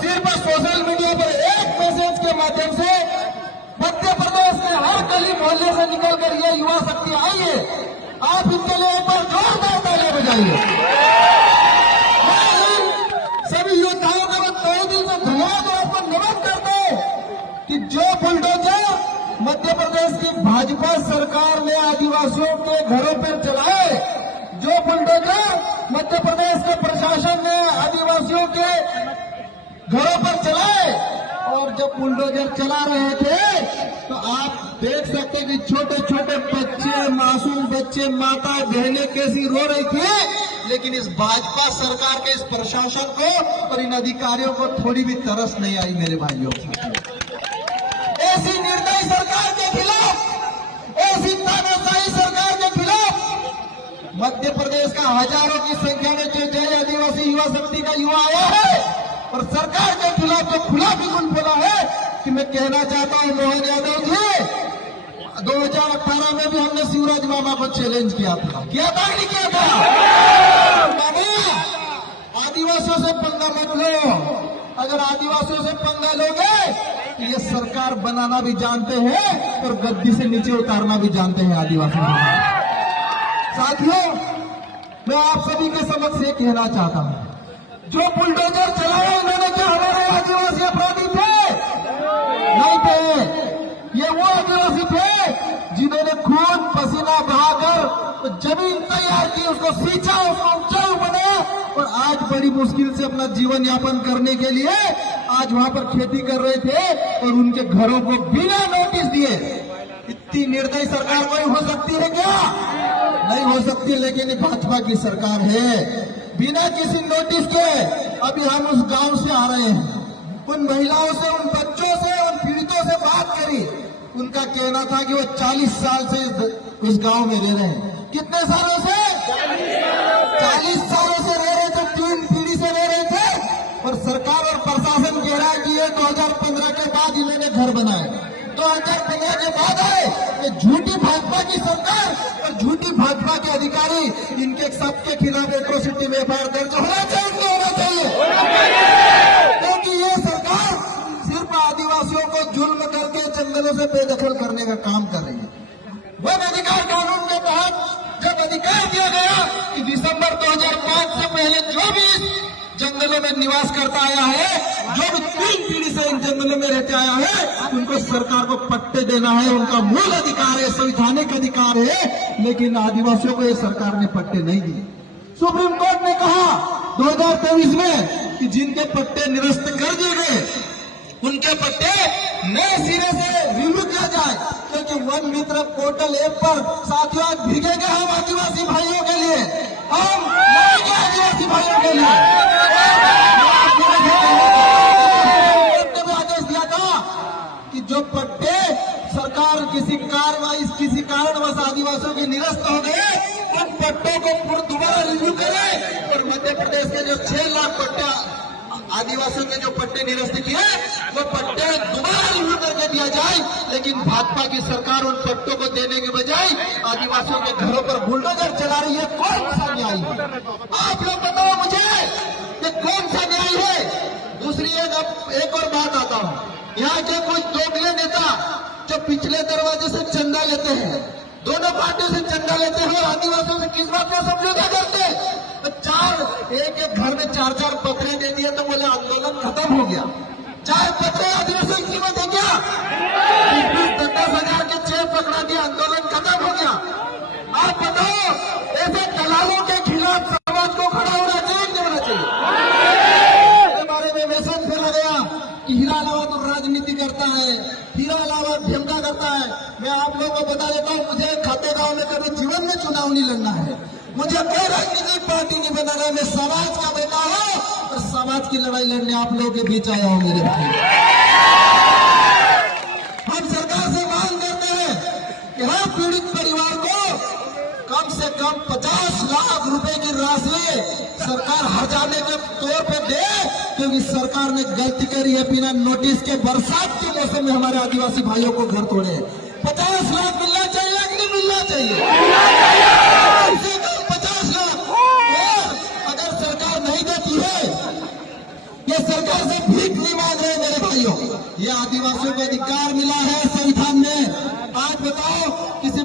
सिर्फ social media पर एक मैसेज के माध्यम से मध्य प्रदेश के हर गली मोहल्ले से निकलकर ये युवा शक्ति आई है। आप इनके लिए एक बार जोरदार तालियां बजाइए। सभी योद्धाओं का मैं तहे दिल से धन्यवाद और आपको नमन करता हूं कि जो बुलडोजर मध्य प्रदेश की भाजपा सरकार ने आदिवासियों के घरों पर चलाए, जो बुलडोजर मध्य प्रदेश के प्रशासन ने आदिवासियों के घरों पर चलाए, और जब बुलडोजर चला रहे थे तो आप देख सकते कि छोटे छोटे बच्चे, मासूम बच्चे, माता बहनें कैसी रो रही थी। लेकिन इस भाजपा सरकार के इस प्रशासन को और इन अधिकारियों को थोड़ी भी तरस नहीं आई मेरे भाइयों। ऐसी निर्दयी सरकार के खिलाफ, ऐसी तानाशाही सरकार के खिलाफ मध्य प्रदेश का हजारों की संख्या में जो जय आदिवासी युवा शक्ति का युवा आया है और सरकार के खिलाफ जो खुला बिल्कुल बोला है कि मैं कहना चाहता हूं मोहन यादव जी, 2018 में भी हमने शिवराज मामा को चैलेंज किया था कि नहीं किया था? मामा, आदिवासियों से पंगा मत लो। अगर आदिवासियों से पंगा लोगे तो ये सरकार बनाना भी जानते हैं और गद्दी से नीचे उतारना भी जानते हैं आदिवासी। साथियों, मैं आप सभी के समक्ष ये कहना चाहता हूं, जो बुलडोजर चलाया उन्होंने क्या हमारे आदिवासी अपराधी थे? नहीं थे। ये वो आदिवासी थे जिन्होंने खून पसीना बहाकर जमीन तैयार की, उसको सींचा, उसको उपजाऊ बनाया और आज बड़ी मुश्किल से अपना जीवन यापन करने के लिए आज वहां पर खेती कर रहे थे और उनके घरों को बिना नोटिस दिए। इतनी निर्दयी सरकार कोई हो सकती है क्या? नहीं हो सकती। लेकिन भाजपा की सरकार है। बिना किसी नोटिस के अभी हम उस गांव से आ रहे हैं, उन महिलाओं से, उन बच्चों से, उन पीड़ितों से बात करी। उनका कहना था कि वो 40 साल से इस गांव में रह रहे हैं। कितने सालों से? 40 सालों से रह रहे थे, 3 पीढ़ी से रह रहे थे। और सरकार और प्रशासन कह रहा है कि ये 2015 के बाद इन्होंने घर बनाए, 2015 के बाद आए। ये झूठी भाजपा की सरकार और झूठी भाजपा के अधिकारी, इनके सबके खिलाफ एट्रोसिटी में एफआईआर दर्ज होना चाहिए, होना चाहिए। क्योंकि ये सरकार सिर्फ आदिवासियों को जुल्म करके जंगलों से बेदखल करने का काम कर रही है। वन अधिकार कानून के तहत जब अधिकार दिया गया कि दिसंबर 2005 से पहले जो भी जंगलों में निवास करता आया है, जो भी 3 पीढ़ी से इन जंगलों में रहते आया है, उनको सरकार को पट्टे देना है, उनका मूल अधिकार है, संवैधानिक अधिकार है। लेकिन आदिवासियों को ये सरकार ने पट्टे नहीं दिए। सुप्रीम कोर्ट ने कहा 2023 में कि जिनके पट्टे निरस्त कर दिए गए उनके पट्टे नए सिरे से रिव्यू किया जाए। क्योंकि वन मित्र पोर्टल ऐप पर साथियों आज भीगेंगे हम आदिवासी भाइयों के लिए, हम लड़ेंगे आदिवासी भाइयों के लिए। आदेश दिया था कि जो पट्टे सरकार किसी कार्रवाई, किसी कारणवश आदिवासियों के निरस्त हो गए, उन पट्टों को दोबारा रिव्यू करें और मध्य प्रदेश के जो 6 लाख पट्टे आदिवासियों के जो पट्टे निरस्त किए वो पट्टे दोबारा रिव्यू करके दिया जाए। लेकिन भाजपा की सरकार उन पट्टों को देने के बजाय आदिवासियों के घरों पर बुलडोजर चला रही है। कौन सा न्याय है? आप लोग बताओ मुझे, ये कौन सा न्याय है? दूसरी एक और बात आता हूं, यहाँ के कुछ दोगले नेता जो पिछले दरवाजे से चंदा लेते हैं, दोनों पार्टियों से चंदा लेते हैं और आदिवासियों से किस बात का समझौता करते हैं? एक घर में 4-4 पत्रे दे दिए तो बोले आंदोलन खत्म हो गया। 4 पत्रे आदिवासी की कीमत है क्या? 10-10 हजार के 6 पकड़ा दिया, आंदोलन खत्म हो गया। आप बताओ, ऐसे दलालों के खिलाफ समाज को खड़ा होना चाहिए, नहीं होना चाहिए? इसके बारे में मैसेज फैला गया कि हीरा लावत तो राजनीति करता है, हीरा लावत धमका करता है। मैं आप लोगों को बता देता हूँ, मुझे खातेगांव में कभी जीवन में चुनाव नहीं लड़ना है, मुझे कोई राजनीतिक पार्टी नहीं बनाना है। मैं समाज का बेटा हूं और समाज की लड़ाई लड़ने आप लोगों के बीच आया हूं मेरे भाई। हम सरकार से मांग करते हैं कि हर पीड़ित परिवार को कम से कम 50 लाख रुपए की राशि सरकार हर्जाने के तौर पे दे, क्योंकि सरकार ने गलती करी है। बिना नोटिस के बरसात के मौसम में हमारे आदिवासी भाइयों को घर तोड़े। 50 लाख मिलना चाहिए कि नहीं मिलना चाहिए? सरकार से भीख आदिवासियों को अधिकार मिला है संविधान में। आज बताओ किसी